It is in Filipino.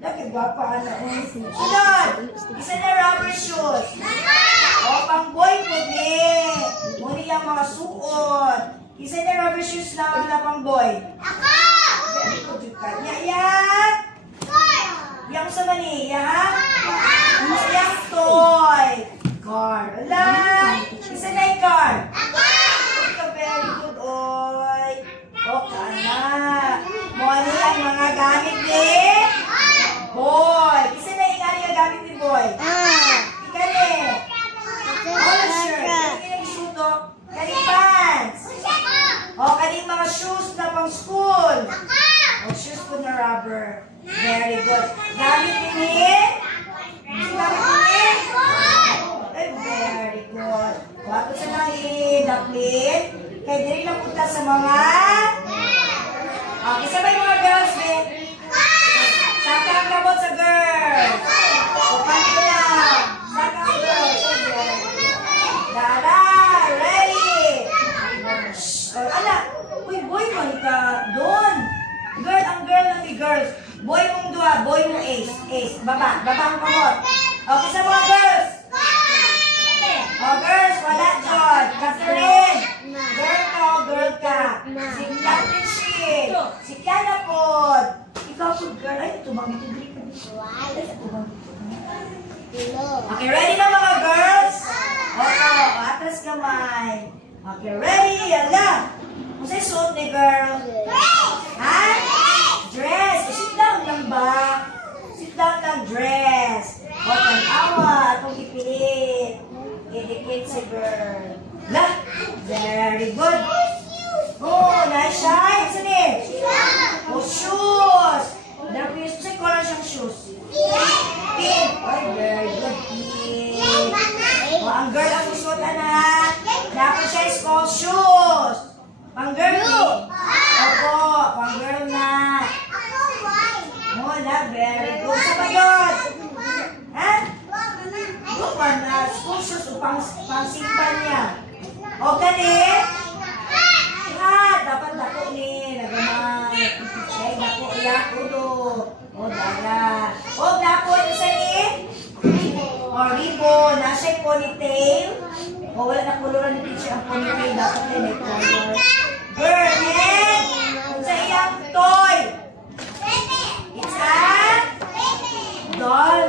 Nagkagwapa na. Sunod. Isa na rubber shoes. O, pang boy po din. Muna yung mga suot. Isa na rubber shoes na pang boy. Ako! Very good you ka. Yan. Yang sa mani. Yan. Yang toy. Car. Wala. Isa na yung car. Ako! Very good, oy. O, kana. Muna ang mga gamit ni boy. Isa na yung ano yung gamit ni boy. Ikali. All shirt. Kali yung suto. Kali pants. O, kali mga shoes na pang school. O, shoes po na rubber. Very good. Gamit ni? Gamit ni? Very good. Wato sa nang daplin. Kaya diri lang punta sa mga okay, sabay mga girls eh. Saka ang kabot sa girls. O, panty lang. Saka ang girls. Dada, ready. Shhh. O, anak. Uy, boy, ka doon. Girl, ang girl lang ni girls. Boy mong dua, boy mong ace. Ace, baba. Baba ang kabot. Okay, sa mga girls. O, girls, wala dyan. Catherine. Girl ka o girl ka. Si Catherine Sheen. Si Kiana Pod. Ikaw po, girl. Ay, tumang ito. Okay, ready na mga girls? Oo, atras kamay. Okay, ready? Ala. Kung sa'yo suot ni girl? Ha? Dress. Sit down lang ba? Sit down lang, dress. O, tanawa. Itong ipilit. Idikit si girl. La. Very good. Oh, nice shine. Saan eh? Oh, shoes. Dapat yung sa color siyang shoes. Pink. Oh, very good. Pink. Oh, ang girl ang susuot, anak. Dapat siya is called shoes. Pang girl, pink. Opo, pang girl na. Oh, na, very good. Sa bayot. Ha? Bukan na, school shoes o pang simpan niya. O, galit? Ha, dapat dako ni, nagamay. Eh, dako, iyak, udo. O, dala. O, dako, isa ni? O, ribbon, nasa yung ponytail. O, wala na kuluran ni teacher ang ponytail. Dapat na may color. Girl, yan! Sa iyang toy. It's a doll.